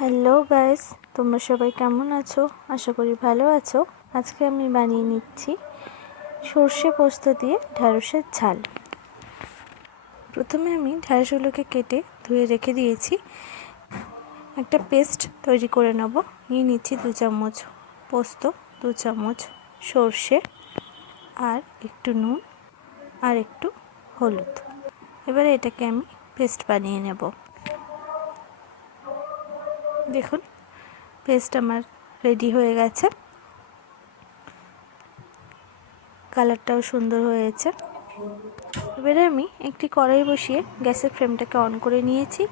Hello guys তোমরা সবাই কেমন আছো? আশা করি ভালো আছো। আজকে আমি বানিয়ে নিচ্ছি সর্ষে পোস্ত দিয়ে ঢ্যাঁড়সের ঝাল। প্রথমে আমি ঢ্যাঁড়সগুলোকে কেটে ধুয়ে রেখে দিয়েছি। একটা পেস্ট তৈরি করে নেব। নিয়ে নিচ্ছি দু চামচ পোস্ত, দু চামচ সর্ষে আর একটু নুন আর একটু হলুদ। এবারে এটাকে আমি পেস্ট বানিয়ে নেব। দেখুন পেস্ট আমার রেডি হয়ে গেছে। কালারটাও সুন্দর হয়েছে। এবারে আমি একটি কড়াই বসিয়ে গ্যাসের ফ্লেমটাকে অন করে নিয়েছি।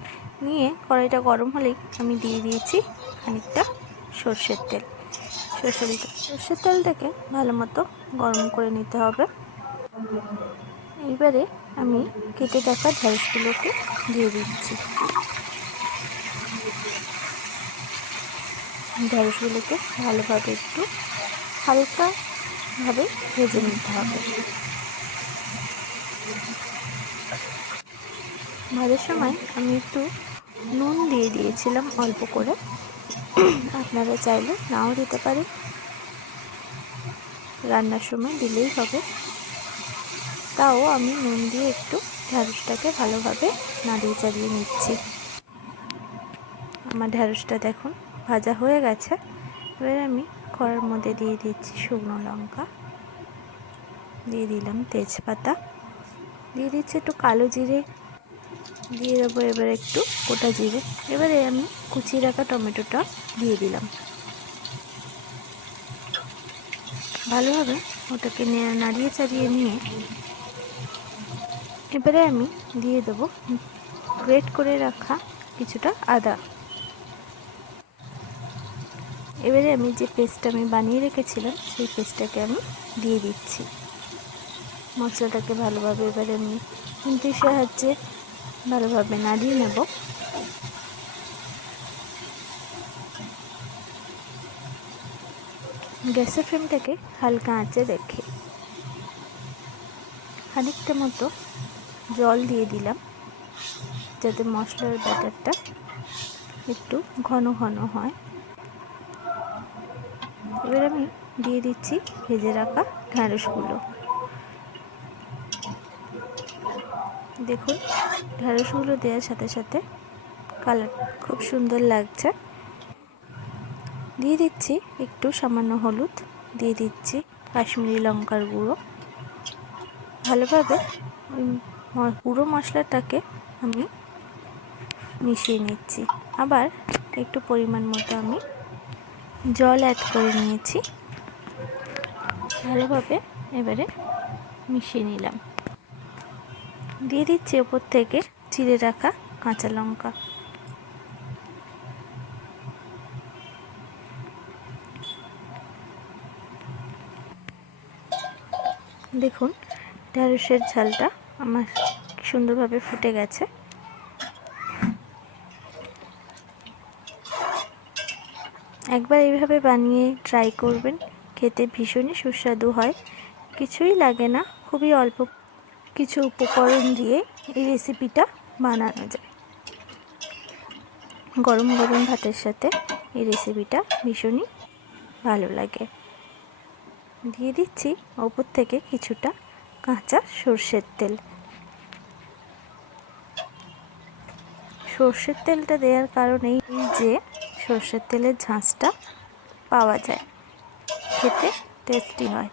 নিয়ে কড়াইটা গরম হলেই আমি দিয়ে দিয়েছি খানিকটা সর্ষের তেল। সর্ষের তেল, সর্ষের তেলটাকে ভালো মতো গরম করে নিতে হবে। এবারে আমি কেটে রাখা ঢ্যাঁড়সগুলোকে দিয়ে দিচ্ছি। ঢ্যাঁড়সগুলোকে ভালোভাবে একটু হালকাভাবে ভেজে নিতে হবে। ভাজার সময় আমি একটু নুন দিয়ে দিয়েছিলাম অল্প করে। আপনারা চাইলে নাও দিতে পারেন। রান্নার সময় দিলেই হবে। তাও আমি নুন দিয়ে একটু ঢ্যাঁড়সটাকে ভালোভাবে নাড়িয়ে চাড়িয়ে নিচ্ছি। আমার ঢ্যাঁড়সটা দেখুন ভাজা হয়ে গেছে। এবার আমি কড়ার মধ্যে দিয়ে দিচ্ছি শুকনো লঙ্কা। দিয়ে দিলাম তেজপাতা। দিয়ে দিচ্ছি একটু কালো জিরে। দিয়ে দেবো এবার একটু গোটা জিরে। এবারে আমি কুচিয়ে রাখা টমেটোটা দিয়ে দিলাম। ভালোভাবে ওটাকে নাড়িয়ে চাড়িয়ে নিয়ে এবারে আমি দিয়ে দেবো গ্রেট করে রাখা কিছুটা আদা। এবারে আমি যে পেস্টটা আমি বানিয়ে রেখেছিলাম, সেই পেস্টটাকে আমি দিয়ে দিচ্ছি। মশলাটাকে ভালোভাবে এবারে আমি কিন্তু সাহায্যে ভালোভাবে নাড়িয়ে নেব। গ্যাসের ফ্লেমটাকে হালকা আঁচে রেখে খানিকটা মতো জল দিয়ে দিলাম, যাতে মশলার ব্যাটারটা একটু ঘন ঘন হয়। এবার আমি দিয়ে দিচ্ছি ভেজে রাখা ঢ্যাঁড়সগুলো দেখুন ঢ্যাঁড়সগুলো দেওয়ার সাথে সাথে কালার খুব সুন্দর লাগছে। দিয়ে দিচ্ছি একটু সামান্য হলুদ, দিয়ে দিচ্ছি কাশ্মীরি লঙ্কার গুঁড়ো। ভালোভাবে পুরো মশলাটাকে আমি মিশিয়ে নিচ্ছি। আবার একটু পরিমাণ মতো আমি জল অ্যাড করে নিয়েছি। ভালোভাবে এবারে মিশিয়ে নিলাম। দিয়ে দিচ্ছি ওপর থেকে চিড়ে রাখা কাঁচা লঙ্কা। দেখুন ঢ্যাঁড়সের ঝালটা আমার সুন্দরভাবে ফুটে গেছে। একবার এইভাবে বানিয়ে ট্রাই করবেন। খেতে ভীষণই সুস্বাদু হয়। কিছুই লাগে না, খুবই অল্প কিছু উপকরণ দিয়ে এই রেসিপিটা বানানো যায়। গরম গরম ভাতের সাথে এই রেসিপিটা ভীষণই ভালো লাগে। দিয়ে দিচ্ছি ওপর থেকে কিছুটা কাঁচা সর্ষের তেল। সর্ষের তেলটা দেওয়ার কারণেই যে সর্ষের তেলের ঝাঁঝটা পাওয়া যায়। খেতে টেস্টি হয়।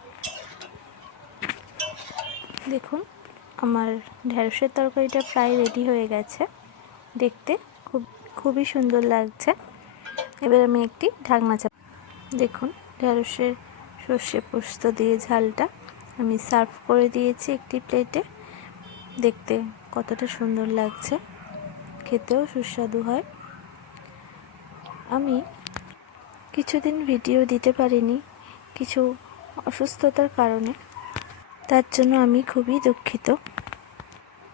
দেখুন, আমার ঢ্যাঁড়সের তরকারিটা প্রায় রেডি হয়ে গেছে। দেখতে খুব, খুবই সুন্দর লাগছে। এবার আমি একটি ঢাকনা চাপ, দেখুন ঢ্যাঁড়সের সর্ষে পোস্ত দিয়ে ঝালটা আমি সার্ভ করে দিয়েছি একটি প্লেটে। দেখতে কতটা সুন্দর লাগছে। খেতেও সুস্বাদু হয়। আমি কিছুদিন ভিডিও দিতে পারিনি কিছু অসুস্থতার কারণে। তার জন্য আমি খুবই দুঃখিত।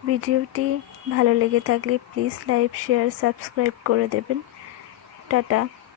ভিডিওটি ভালো লেগে থাকলে প্লিজ লাইক, শেয়ার, সাবস্ক্রাইব করে দেবেন। টাটা।